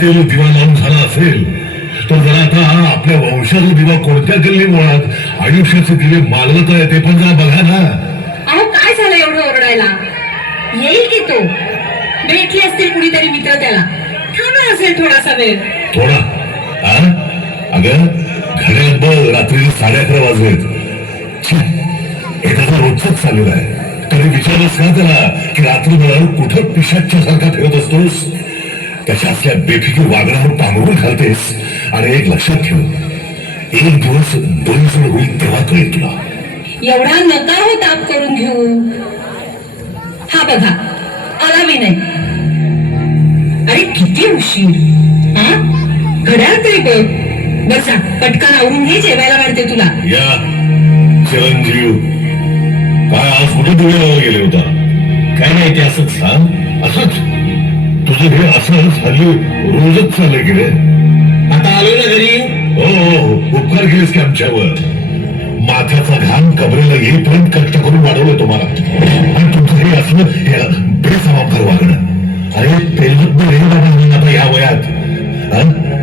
देवघरातील दिवा लावून झाला असेल तर जरा आता आपल्या वंशाचा दिवा कोणत्या गल्ली मुळात आयुष्याचे दिवे मालवत आहे ते पण जरा बघा ना. अहो काय झालं एवढं ओरडायला? येईल की तो? भेटली असतील कुणीतरी मित्र त्याला. थांबला असेल थोडासा वेळ. थोडा. हा अगं घड्यात बघ रात्री साडे अकरा वाजलेत. हे त्याचं रोजच चाललेलं आहे. कधी विचारलंस का त्याला की रात्रभर कुठं पिशाच्या सारखा फिरत असतोस? असल्या बेफिकीर वागण्यावर पांघरून घालतेस. आणि एक लक्षात ठेव. एक दिवस दोन होईल तेव्हा कळेल तुला. एवढा नका हो ताप करून घेऊ. हा बघा आला विनय अरे किती उशीर. हा घड्याळ तरी बघ. बसा पटकन आवरून घे जेवायला वाढते तुला. या चिरंजीव. काय आज कुठे दिवे गेले होता? काय नाही ते असंच सांग असंच. तुझं हे असंच हल्ली रोजच चाललंय की रे? आता आलोय ना घरी? हो हो. उपकार केलेस की आमच्यावर. माथ्याचा घाम कबरेला येईपर्यंत कष्ट करून वाढवलं तुम्हाला. आणि तुमचं हे असलं बेसमापर वागणं. अरे पेलत रे बाबा आता या वयात?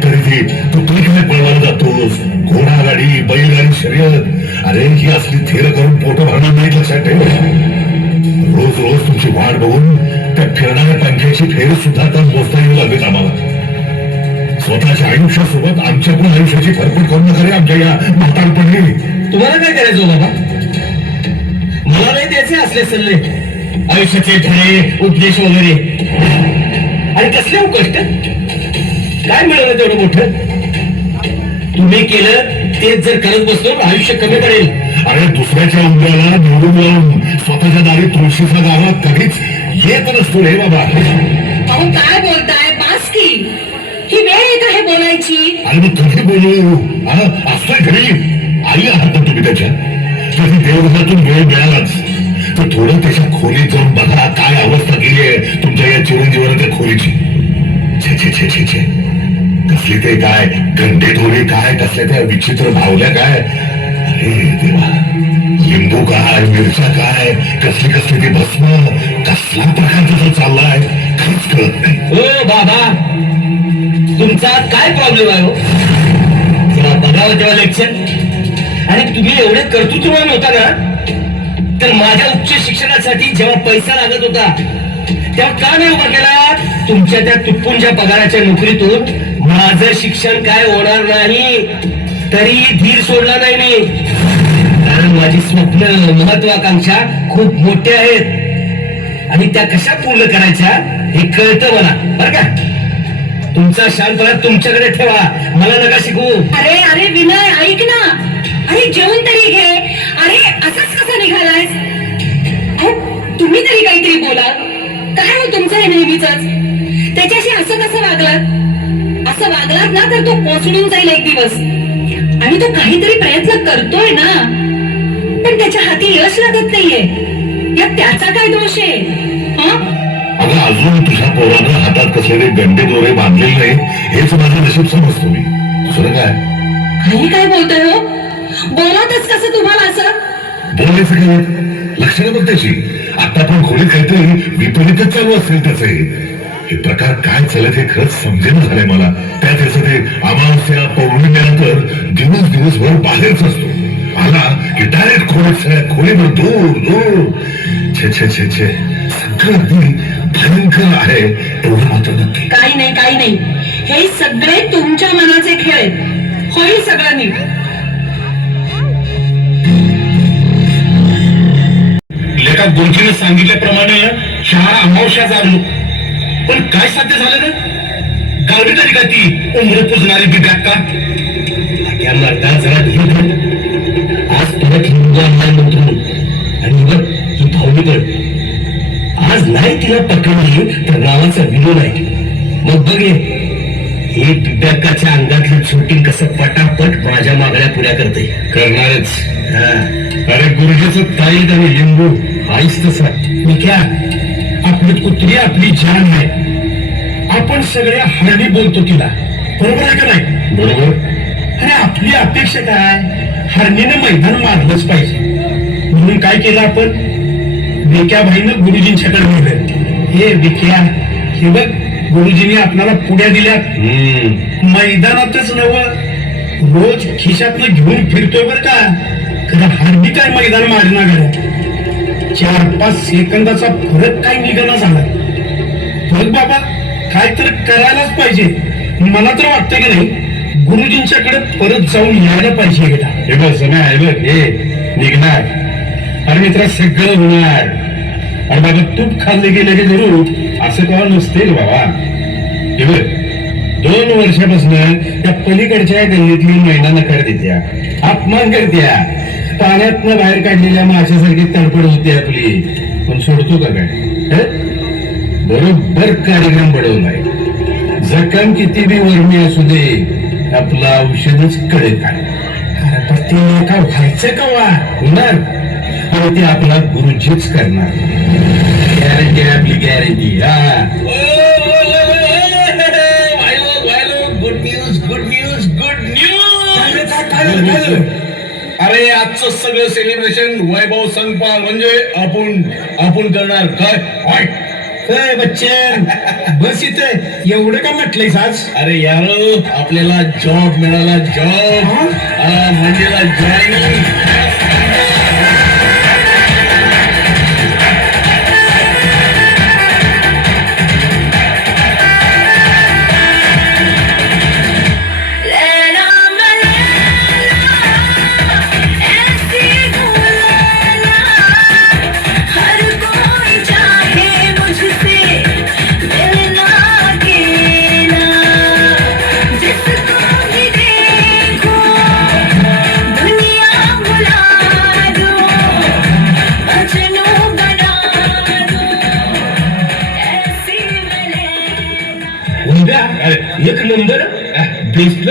तरी ते तू तुला काय पळवायला जातोस. घोडागाडी बैलगाडी शर्यत. अरे ही असली थेर करून पोट भरणार नाही लक्षात ठेव. रोज रोज तुमची वाट बघून फिरणाऱ्या पंख्याची फेर सुद्धा तर मोजता येऊ लागेल आम्हाला. स्वतःच्या आयुष्यासोबत आमच्या पण आयुष्याची फरफट करू नका रे आमच्या या म्हातारपणी. तुम्हाला काय करायचं हो बाबा? मला नाही द्यायचे असले सल्ले. आयुष्याचे धडे उपदेश वगैरे. आणि कसले हो कष्ट काय मिळालं तेवढं मोठं? तुम्ही केलं तेच जर करत बसलो आयुष्य कमी पडेल. अरे दुसऱ्याच्या उंबऱ्याला निवडून लावून स्वतःच्या दारी तुळशीचा गावा कधीच येत नसतो रे बाबा अहो काय बोलताय? बास की. ही वेळ आहे का हे बोलायची. अरे मग कधी बोलू हा असतोय घरी. आई आहात ना तुम्ही त्याच्या? कधी देवघरातून वेळ मिळालाच. तर थोडं त्याच्या खोलीत जाऊन बघा काय अवस्था केली आहे तुमच्या या चिरंजीवानं त्या खोलीची. छे छे छे छे छे. कसली ते काय? घंटे थोडे काय? कसल्या त्या विचित्र भावल्या काय? अरे देवा. लिंबू काय मिरच्या काय कसली कसली ते भस्म कसला प्रकारचा तुझा चाललाय खरंच कळत नाही. हो बाबा. तुमचा काय प्रॉब्लेम आहे हो? जरा बघावं तेव्हा लेक्चर आणि तुम्ही एवढे कर्तृत्ववान होता ना तर माझ्या उच्च शिक्षणासाठी जेव्हा पैसा लागत होता तेव्हा का नाही उभा केला? तुमच्या त्या तुटपुंच्या पगाराच्या नोकरीतून. माझं शिक्षण काय होणार नाही? तरी धीर सोडला नाही मी. कारण माझी स्वप्न महत्वाकांक्षा खूप मोठ्या आहेत. आणि त्या कशा पूर्ण करायच्या हे कळतं मला. बरं का? तुमचा शांतपणा तुमच्याकडे ठेवा. मला नका शिकवू. अरे अरे विनय ऐक ना. अरे जेवण तरी घे. अरे असंच कसं निघालायस? अहो, तुम्ही तरी काहीतरी बोला. काय हो तुमचं हे नेहमीच त्याच्याशी असं कसं वागलात? असं वागलात ना तर तो पोचडून जाईल एक दिवस. आणि तो काहीतरी प्रयत्न करतोय ना. पण त्याच्या हाती यश लागत नाहीये. यात त्याचा काय दोष आहे? अगं अजून तुझ्या पोरानं हातात कसलेले गंडे दोरे बांधलेले नाही हेच माझं नशीब समजतो मी. दुसरं काय? काही काय बोलतोय हो? बोलातच कसं तुम्हाला असं? बोलायचं काय लक्षात बघ त्याची. आता पण खोलीत काहीतरी विपरीतच चालू असेल त्याचे. हे प्रकार काय चालत हे खरंच समजेन झालंय मला. त्या त्याचं ते अमावस्या पौर्णिमेनंतर दिवस दिवसभर बाहेरच असतो. आला की डायरेक्ट खोलीत सगळ्या खोलीवर दूर दूर. छे छे छे छे. सगळं अगदी भयंकर आहे एवढं मात्र नक्की. काही नाही काही नाही. हे सगळे तुमच्या मनाचे खेळ आहेत. होईल सगळं नीट. लेखा गुरुजीने सांगितल्याप्रमाणे शहा अमावश्या जाणलो पण काय साध्य झालं ना गावली तरी का ती उमरे पुजणारी बिब्यात का त्या मर्दा जरा धीर. हिंदू आणलाय म्हणतो आणि बघ ही भावली पण आज नाही तिला पकडली तर गावाचा विनोद आहे. मग बघ हे. बिब्याकाच्या अंगातलं शूटिंग कसं पटापट माझ्या मागण्या पुऱ्या करते करणारच. अरे गुरुजीचं ताईत आणि लिंबू आईच तसा. मी क्या? आपली कुत्री आपली जान आहे. आपण सगळ्या हळणी बोलतो तिला. बरोबर आहे का नाही? बरोबर. आणि आपली अपेक्षा काय? हरणीनं मैदान मारलंच पाहिजे. म्हणून काय केलं आपण? विक्या भाईनं गुरुजींच्याकडे नेलं हे विक्या हे बघ गुरुजींनी आपल्याला पुढ्या दिल्यात. मैदानातच नव रोज खिशातनं घेऊन फिरतोय बर का? खरं हरबी काय मैदान मारणार गाड्या चार पाच सेकंदाचा फरक काय निघाला झाला. बघ बाबा काय तर करायलाच पाहिजे. मला तर वाटतं की नाही गुरुजींच्याकडे परत जाऊन यायला पाहिजे बेटा हे बघ नाही आहे बघ हे निघणार. अरे मित्रा सगळं होणार. अरे बाबा तूप खाल्ले गेले की जरूर असं केव्हा नसतील बाबा. हे बघ दोन वर्षापासून त्या पलीकडच्या गल्लीतली महिना नकार देत्या. अपमान करत्या. पाण्यातनं बाहेर काढलेल्या माशासारखी तडफड होती आपली. पण सोडतो का काय? बरोबर कार्यक्रम बडवलाय जखम किती बी वर्मी असू दे आपलं औषधच कळेल काय अरे पण ते का व्हायचं का वा होणार. आणि ते आपला गुरुजीच करणार. गॅरंटी आपली गॅरंटी हा. Good news good news good news अरे आजचं सगळं सेलिब्रेशन वैभव संपाल म्हणजे आपण आपण करणार. काय? बच्चन. बस इथे. एवढं का म्हटलंयस आज? अरे यार आपल्याला जॉब मिळाला जॉब म्हणजे जॉईनिंग नंबर बेस्ट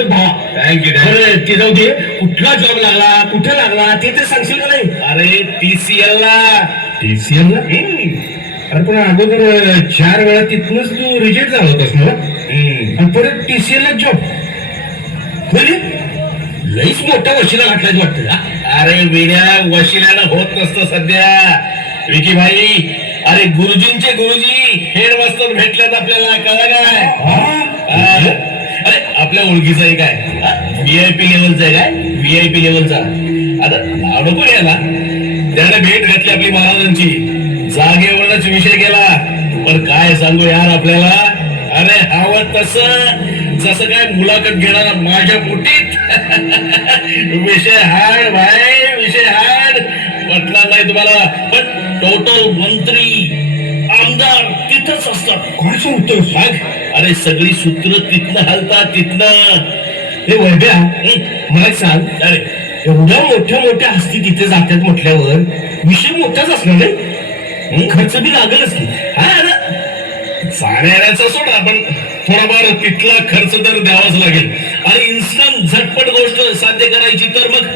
ते जाऊ दे. कुठला जॉब लागला? कुठे लागला? ते तर सांगशील का नाही? अरे टीसीएल ला. टीसीएल ला? अरे पण अगोदर चार वेळा तिथनच तू रिजेक्ट झाला होतास ना? आणि परत टीसीएल ला जॉब बरे लईच मोठ्या वशीला घातलाय वाटतं? अरे विड्या वशिल्यानं होत नसतं सध्या. विकी भाई अरे गुरुजींचे गुरुजी हेड मास्तर भेटल्यात आपल्याला कळलं काय? आपल्या ओळखीचं आहे काय? पी लेवलचा आहे काय? व्ही आय पी लेवलचा आता नाव नको घ्यायला त्याने भेट घातली आपली महाराजांची. जागेवरच विषय केला. पण काय सांगू यार आपल्याला? अरे हवं तसं. जसं काय मुलाखत घेणारा माझ्या पोटीत विषय हाड भाई विषय हाड म्हटला नाही तुम्हाला. पण टोटल मंत्री. असतात काय सांगतोस मग अरे सगळी सूत्र तिथनं हलतात तिथनं. हे वैद्या हं? मला सांग. अरे. एवढ्या मोठ्या मोठ्या हस्ती तिथे जातात म्हटल्यावर विषय मोठाच असणार हं? खर्च बी लागेलच की. हा अरे जाण्याचा सोडा पण थोडाफार तिथला खर्च तर द्यावाच लागेल. आणि इन्स्टंट झटपट गोष्ट साध्य करायची तर मग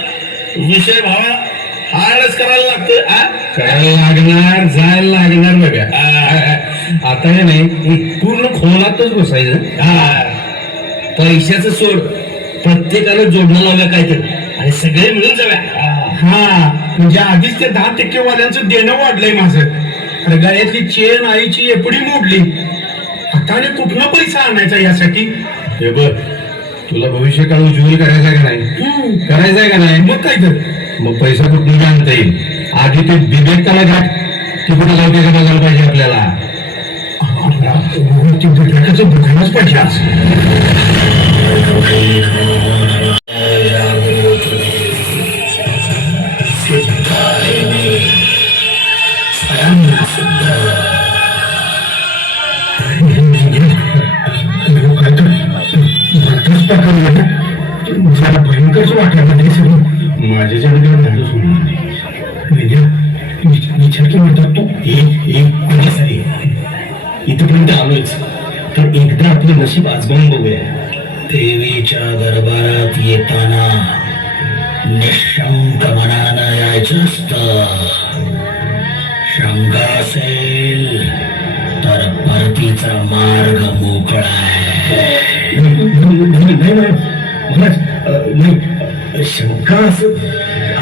विषय भावा हार्डच करायला लागतं करायला लागणार जायला लागणार बघा. आता हे नाही पूर्ण खोलातच बसायचं. हा. पैशाचं सोड. प्रत्येकानं जोडणं लावूया काहीतरी. आणि सगळे मिळून जाऊया. हा. म्हणजे आधीच ते दहा टक्के वाल्यांचं देणं वाढलंय माझं. अरे गळ्यातली चेन आईची एपडी मोडली. हाताने कुठला पैसा आणायचा यासाठी? हे बघ तुला भविष्य काळ उज्ज्वल करायचं आहे का नाही? हम्म, करायचं आहे का नाही? मग काय तर. मग पैसा कुठून आणता येईल? आधी ते विवेकाला घाट. तिकडे जाऊ ते बघायला पाहिजे आपल्याला. ते बिबट्याचं दुकानच पाहिजे आहे. भयंकरच वाटायला माझ्याच्याकडे काय होणार नाही विचार की म्हणतात तू एक एक आलोच तर एकदा आपलं नशीब आजमावून बघूया. देवीच्या दरबारात येताना निशंक मनानं यायचं असतं. शंका असेल तर परतीचा मार्ग मोकळा नाही शंका असं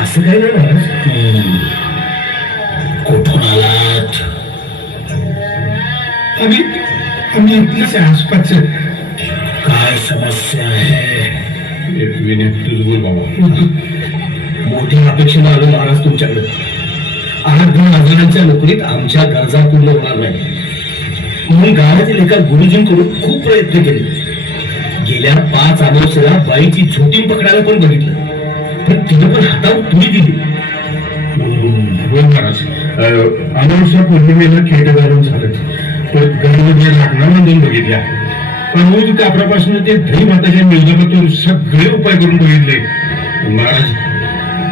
असं काही नाही इथलंच आहे आसपासचं काय समस्या आहे विनय तुझं बोल बाबा. मोठ्या अपेक्षेनं आलो महाराज तुमच्याकडे. आठ दोन हजारांच्या नोकरीत आमच्या गरजा पूर्ण होणार नाही. म्हणून गावातील एका गुरुजींकडून खूप प्रयत्न केले. गेल्या पाच अमावस्याला बाईची झोटी पकडायला पण बघितलं? पण तिने पण हातावर तुरी दिली. बोल महाराज. अमावस्या पौर्णिमेला खेट घालून झालं. तर गणपती बघितल्या पण रोज कापरापासून ते दही भाताच्या मिळगापातून सगळे उपाय करून बघितले. महाराज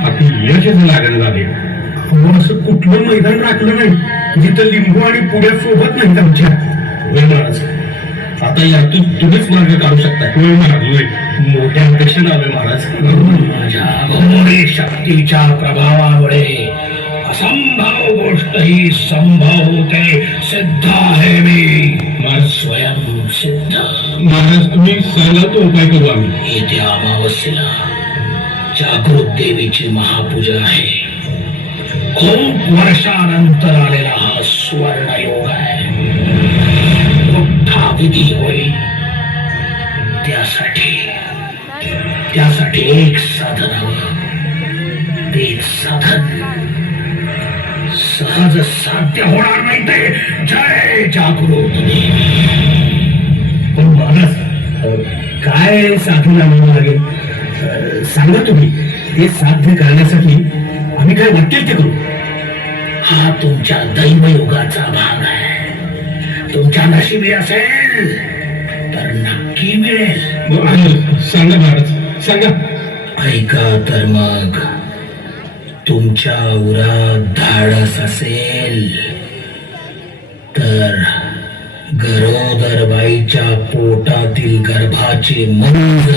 आपली यशच लागण झाले. अहो, असं कुठलं मैदान राखलं नाही. जिथं लिंबू आणि पुढ्या सोबत नाही आमच्या. महाराज. आता यातून तुम्हीच मार्ग काढू शकता होय महाराज होय. मोठ्या अपेक्षेनं आलोय महाराज? माझ्या शक्तीच्या प्रभावामुळे असंभव गोष्ट ही संभव होते सिद्ध आहे मी। महाराज स्वयं सिद्ध। महाराज तुम्ही सांगा तो उपाय करू आम्ही? येत्या अमावस्येला जागृत देवीची महापूजा आहे. खूप वर्षानंतर आलेला हा सुवर्ण योग आहे. मोठा विधी होईल. त्यासाठी त्यासाठी एक साधन हवं ते साधन सहज साध्य होणार नाही ते. जय जागृत. पण महाराज काय साधन आणावं लागेल? सांगा तुम्ही ते साध्य करण्यासाठी आम्ही काय वाटेल ते करू? हा तुमच्या दैवयोगाचा भाग आहे. तुमच्या नशिबी असेल तर नक्की मिळेल. सांगा महाराज. सांगा. ऐका तर मग. तुमच्या उरात धाडस असेल तर गरोदर बाईच्या पोटातील गर्भाचे मुंज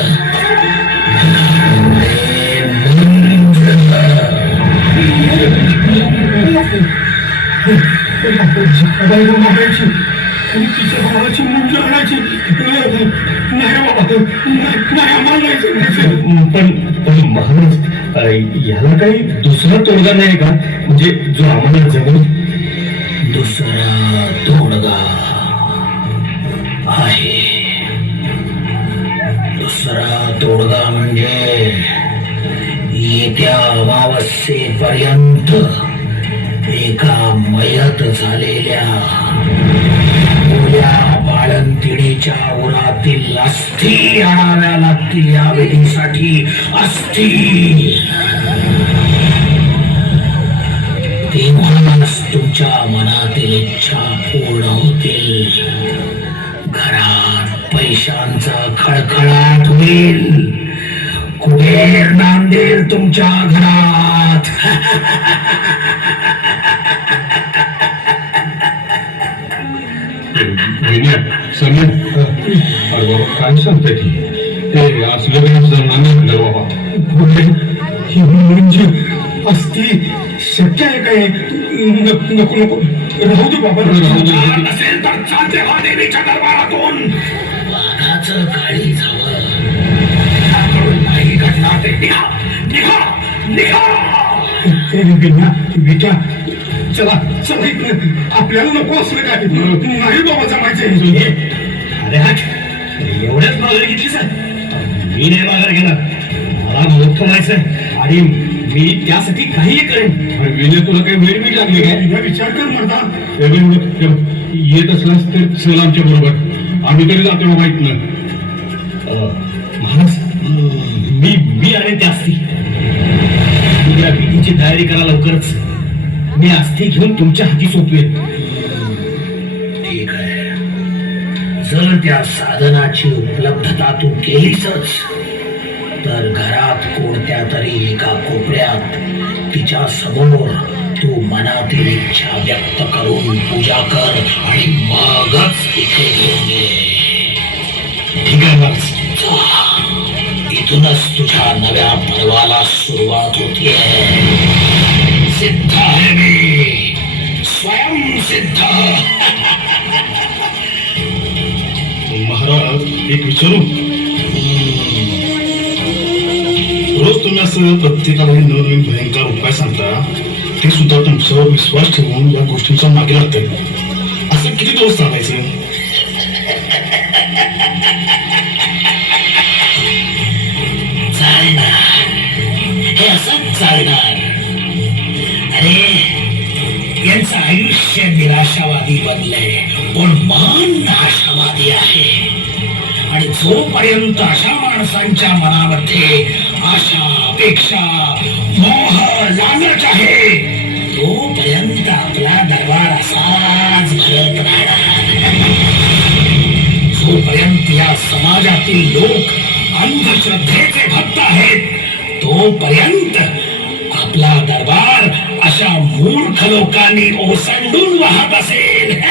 पण पण महाराज याला काही दुसरा तोडगा नाही का? म्हणजे जो आम्हाला जगून दुसरा तोडगा आहे. दुसरा तोडगा म्हणजे येत्या अमावस्येपर्यंत एका मयत झालेल्या बाळंतिणीच्या उरातील अस्थि आणाव्या लागतील या विधीसाठी. अस्थि. तेव्हाच तुमच्या मनातील इच्छा पूर्ण होतील. घरात पैशांचा खळखळाट होईल. कुबेर नांदेल तुमच्या घरात. विनय समीर अरे बाबा काय सांगताय ती ते असलं काही जमणार नाही आपल्याला बाबा ही म्हणजे असती शक्य आहे काय नको नको. राहू दे बाबा राहू दे. नसेल तर चालते हा देवीच्या दरबारातून. वाघाचं काळी त्याकडून नाही घडणार ते. निघा! निघा! निघा! विटा चला चला इकडे आपल्याला नको असलं काय नाही बाबा जमायचं अरे हट एवढ्याच माघार घेतलीस मी नाही माघार घेणार. मला मोठं व्हायचं आणि मी त्यासाठी काहीही करेन. विनय तुला काही वेळ मी लागली काय? विचार कर म्हणता येत असलास तर चल आमच्या बरोबर. आम्ही तरी जातो बाबा इथनं. महाराज मी मी आणि त्या तुझ्या विधीची तयारी करा लवकरच. मी अस्थि घेऊन तुमच्या हाती सोपवेन. ठीक आहे. जर त्या साधनाची उपलब्धता तू केलीसच तर घरात कोणत्या तरी एका कोपऱ्यात तिच्या समोर तू मनातील इच्छा व्यक्त करून पूजा कर आणि मगच इथे घेऊन ये. ठीक आहे इथूनच तुझ्या नव्या पर्वाला सुरुवात होतीये. सिद्ध आहे. मी स्वयं सिद्ध. महाराज एक विचारू? रोज तुम्ही असं प्रत्येकाला हे नवीन भयंकर उपाय सांगता ते सुद्धा तुमच्यावर विश्वास ठेवून या गोष्टींच्या मागे लागतात असं किती दिवस चालायचं? चालणार. हे असंच चालणार. आयुष्य निराशावादी बनलंय. पण मन आशावादी आहे. आणि जोपर्यंत अशा माणसांच्या मनामध्ये आशा अपेक्षा मोह लालच आहे तोपर्यंत आपला दरबार असाच भरत राहणार. जोपर्यंत या समाजातील लोक अंधश्रद्धेचे भक्त आहेत तोपर्यंत आपला दरबार मूर्ख लोकांनी ओसंडून वाहत असेल.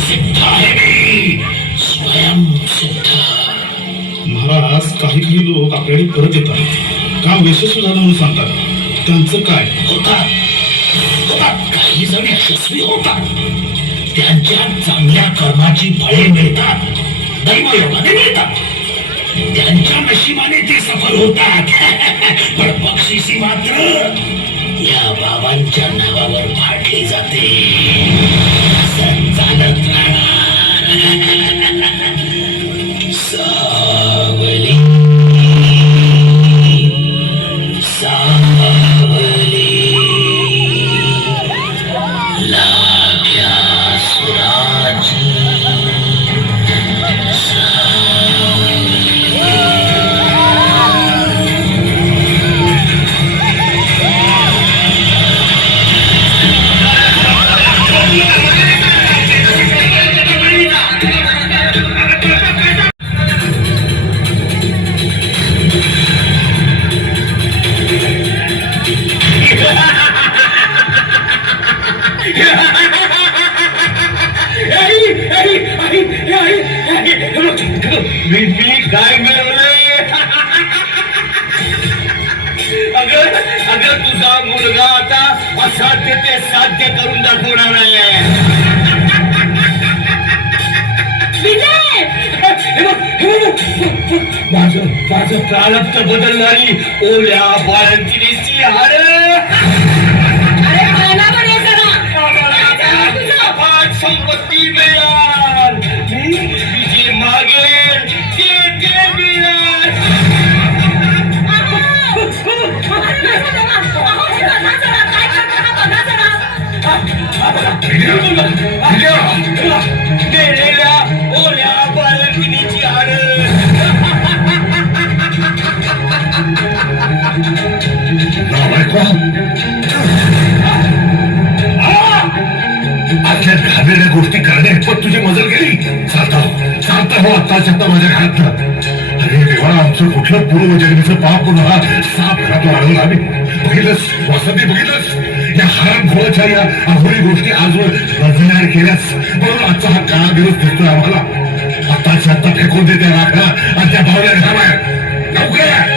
सिद्ध आहे मी. स्वयंसिद्ध महाराज काही काही लोक आपल्याकडे परत येतात. काम यशस्वी झालं म्हणून सांगतात. त्यांचं काय होतात? होतात. काही जण यशस्वी होतात. त्यांच्या चांगल्या कर्माची फळे मिळतात. दैवयोगाने मिळतात. त्यांच्या नशिबाने ते सफल होतात. पण बक्षिसी मात्र या बाबांच्या नावावर फाडली जाते. संचालक माझं माझं प्रारब्ध बदलणारी ओल्या ये जरा अफाट संपत्ती मिळाल मी जे मागेल ते ते मिळाल गेलेल्या माझ्या घाबरल्या गोष्टी करणे पण तुझी मजल गेली. चालता हो चालता हो आता आता हो माझ्या घरात अरे देवा आमचं कुठलं पूर्वजन्मीचं पाप पुन्हा साप घरात वाढवलं आम्ही. बघितलंस वासंती बघितलंच या हराम घोळाच्या या अहोरी गोष्टी आजवर रजणार केल्यास म्हणून आजचा हा काळा दिवस दिसतोय आम्हाला. आत्ताच्या आत्ता फेकून देते राखला आणि त्या भावल्या घराबाहेर. लवकर.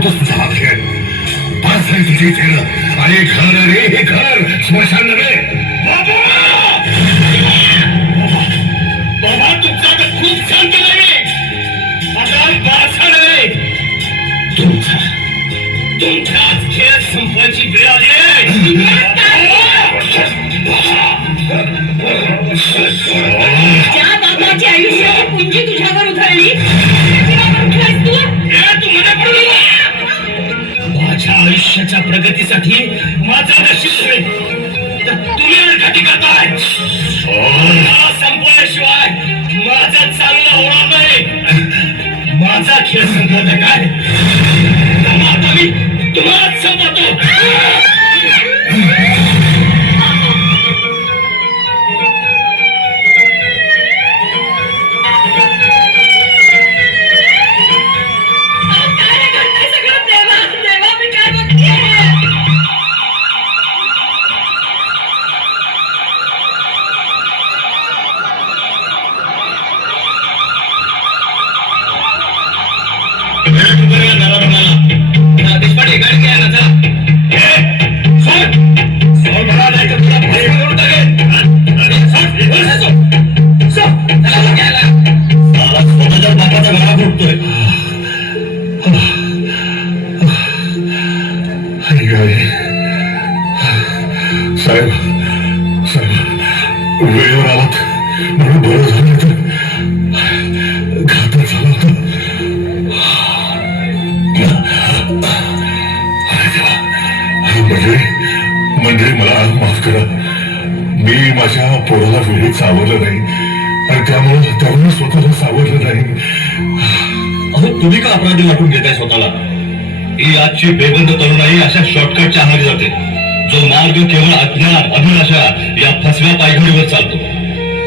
तुला संपवतोच तुझा हा खेळ बस आहे तुझी घर रे हे घर स्मशान नव्हे प्रगतीसाठी माझा नशीब तर तुम्ही अडकाठी करताय. संपल्याशिवाय माझा चांगला होणार नाही. माझा खेळ संपला काय? तर आता मी तुम्हालाच ഉണ്ട് अपराधी वाटून घेत आहे स्वतःला. ही आजची बेबंद तरुणाई अशा शॉर्टकटच्या आहारी जाते. जो मार्ग केवळ अज्ञान अभिलाषा या फसव्या पायघडीवर चालतो.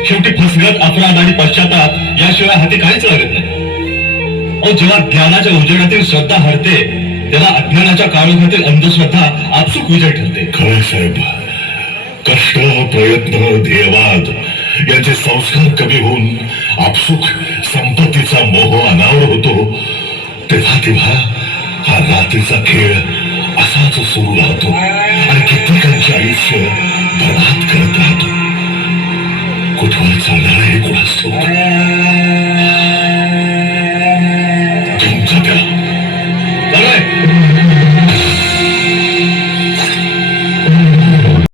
शेवटी फसगत अपराध आणि पश्चाताप याशिवाय हाती काहीच लागत नाही. अहो जेव्हा ज्ञानाच्या उजेडातील श्रद्धा हरते तेव्हा अज्ञानाच्या काळोखातील अंधश्रद्धा आपसूक विजय ठरते. खरं साहेब. कष्ट प्रयत्न देवाद यांचे संस्कार कमी होऊन आपसुक संपत्तीचा मोह अनावर होतो. तेव्हा हो. तेव्हा हा. रात्रीचा खेळ असाच सुरू राहतो. आणि कित्येकांचे आयुष्य बर्बाद करत राहतो. कुठवर चालला